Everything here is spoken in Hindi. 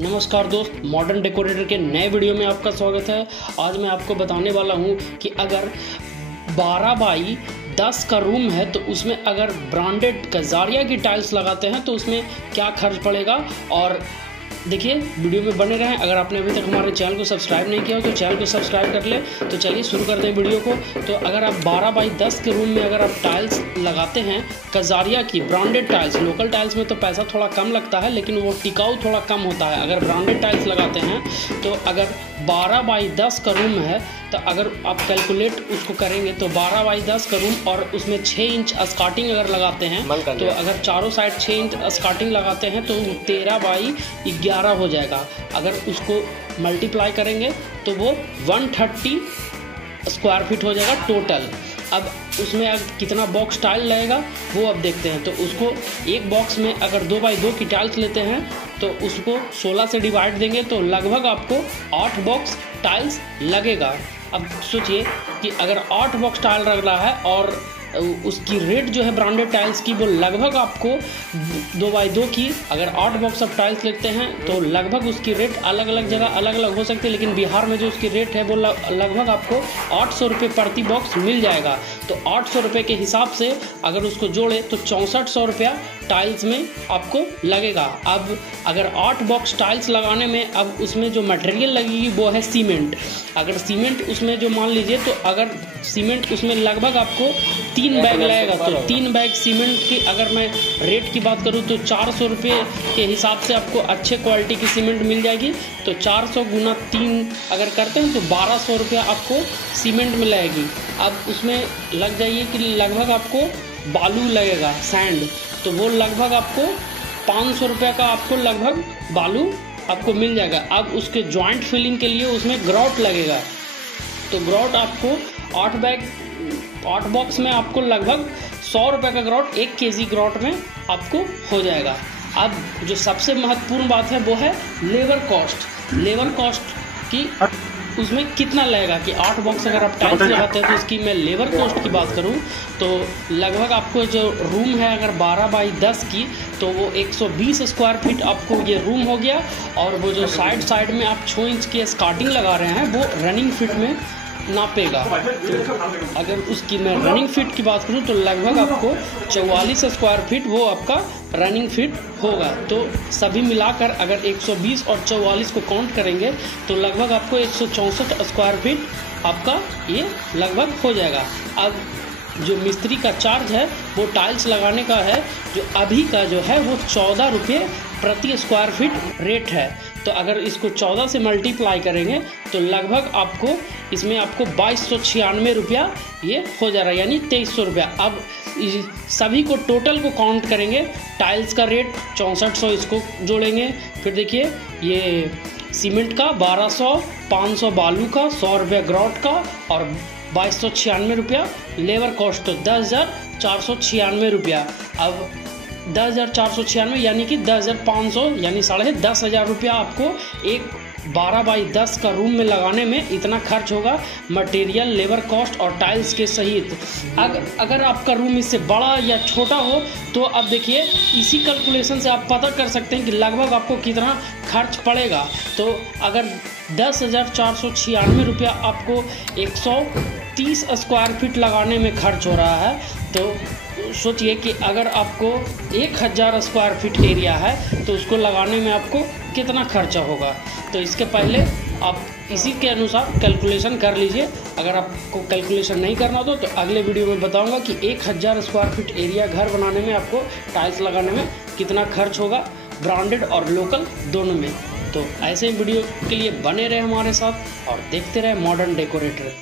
नमस्कार दोस्त, मॉडर्न डेकोरेटर के नए वीडियो में आपका स्वागत है। आज मैं आपको बताने वाला हूं कि अगर 12 बाई 10 का रूम है तो उसमें अगर ब्रांडेड कजारिया की टाइल्स लगाते हैं तो उसमें क्या खर्च पड़ेगा। और देखिए, वीडियो में बने रहें। अगर आपने अभी तक हमारे चैनल को सब्सक्राइब नहीं किया हो तो चैनल को सब्सक्राइब कर ले। तो चलिए शुरू कर दें वीडियो को। तो अगर आप 12 बाई 10 के रूम में अगर आप टाइल्स लगाते हैं कजारिया की ब्रांडेड टाइल्स, लोकल टाइल्स में तो पैसा थोड़ा कम लगता है लेकिन वो टिकाऊ थोड़ा कम होता है। अगर ब्रांडेड टाइल्स लगाते हैं तो अगर 12 बाई 10 का रूम है तो अगर आप कैलकुलेट उसको करेंगे तो 12 बाई 10 का रूम और उसमें 6 इंच स्कार्टिंग अगर लगाते हैं तो अगर चारों साइड 6 इंच स्कार्टिंग लगाते हैं तो 13 बाई 11 हो जाएगा। अगर उसको मल्टीप्लाई करेंगे तो वो 130 स्क्वायर फीट हो जाएगा टोटल। अब उसमें अब कितना बॉक्स टाइल लगेगा वो अब देखते हैं। तो उसको एक बॉक्स में अगर 2 बाई 2 की टाइल्स लेते हैं तो उसको 16 से डिवाइड देंगे तो लगभग आपको 8 बॉक्स टाइल्स लगेगा। अब सोचिए कि अगर 8 बॉक्स टाइल लग रहा है और उसकी रेट जो है ब्रांडेड टाइल्स की वो लगभग आपको 2 बाई 2 की अगर 8 बॉक्स ऑफ टाइल्स लेते हैं तो लगभग उसकी रेट अलग अलग जगह अलग अलग हो सकती है, लेकिन बिहार में जो उसकी रेट है वो लगभग आपको 800 रुपये प्रति बॉक्स मिल जाएगा। तो 800 रुपये के हिसाब से अगर उसको जोड़े तो 6400 रुपया टाइल्स में आपको लगेगा। अब अगर 8 बॉक्स टाइल्स लगाने में अब उसमें जो मटेरियल लगेगी वो है सीमेंट। अगर सीमेंट उसमें जो मान लीजिए तो अगर सीमेंट उसमें लगभग आपको 3 बैग लगेगा तो 3 बैग सीमेंट की अगर मैं रेट की बात करूं तो 400 रुपये के हिसाब से आपको अच्छे क्वालिटी की सीमेंट मिल जाएगी। तो 400 गुना 3 अगर करते हैं तो 1200 रुपया आपको सीमेंट में लगेगी। अब उसमें लग जाइए कि लगभग आपको बालू लगेगा, सैंड, तो वो लगभग आपको 500 रुपये का आपको लगभग बालू आपको मिल जाएगा। अब उसके जॉइंट फिलिंग के लिए उसमें ग्रॉट लगेगा तो ग्रॉट आपको 8 बॉक्स में आपको लगभग 100 रुपये का ग्रॉट 1 केजी ग्रॉट में आपको हो जाएगा। अब जो सबसे महत्वपूर्ण बात है वो है लेबर कॉस्ट। लेबर कॉस्ट की उसमें कितना लगेगा कि 8 बॉक्स अगर आप टाइल्स लगाते हैं तो इसकी मैं लेबर कॉस्ट की बात करूं तो लगभग आपको जो रूम है अगर 12 बाई 10 की तो वो 120 स्क्वायर फीट आपको ये रूम हो गया। और वो जो साइड में आप 6 इंच की स्कार्टिंग लगा रहे हैं वो रनिंग फिट में नापेगा। तो अगर उसकी मैं रनिंग फिट की बात करूं तो लगभग आपको 44 स्क्वायर फीट वो आपका रनिंग फिट होगा। तो सभी मिलाकर अगर 120 और 44 को काउंट करेंगे तो लगभग आपको 164 स्क्वायर फीट आपका ये लगभग हो जाएगा। अब जो मिस्त्री का चार्ज है वो टाइल्स लगाने का है जो अभी का जो है वो 14 रुपये प्रति स्क्वायर फीट रेट है। तो अगर इसको 14 से मल्टीप्लाई करेंगे तो लगभग आपको इसमें आपको 2296 रुपया ये हो जा रहा है, यानी 2300 रुपया। अब सभी को टोटल को काउंट करेंगे, टाइल्स का रेट 6400 इसको जोड़ेंगे, फिर देखिए ये सीमेंट का 1200, 500 बालू का, 100 रुपया ग्रॉट का और 2296 रुपया लेबर कॉस्ट, तो 10,496 रुपया। अब 10,496 यानी कि 10,500 यानी 10,500 रुपया आपको एक 12 बाई 10 का रूम में लगाने में इतना खर्च होगा, मटेरियल, लेबर कॉस्ट और टाइल्स के सहित। अगर आपका रूम इससे बड़ा या छोटा हो तो अब देखिए इसी कैलकुलेशन से आप पता कर सकते हैं कि लगभग आपको कितना खर्च पड़ेगा। तो अगर 10,496 रुपया आपको 130 स्क्वायर फीट लगाने में खर्च हो रहा है तो सोचिए कि अगर आपको 1000 स्क्वायर फीट एरिया है तो उसको लगाने में आपको कितना खर्चा होगा। तो इसके पहले आप इसी के अनुसार कैलकुलेशन कर लीजिए। अगर आपको कैलकुलेशन नहीं करना हो तो अगले वीडियो में बताऊंगा कि 1000 स्क्वायर फीट एरिया घर बनाने में आपको टाइल्स लगाने में कितना खर्च होगा, ब्रांडेड और लोकल दोनों में। तो ऐसे ही वीडियो के लिए बने रहे हमारे साथ और देखते रहे मॉडर्न डेकोरेटर।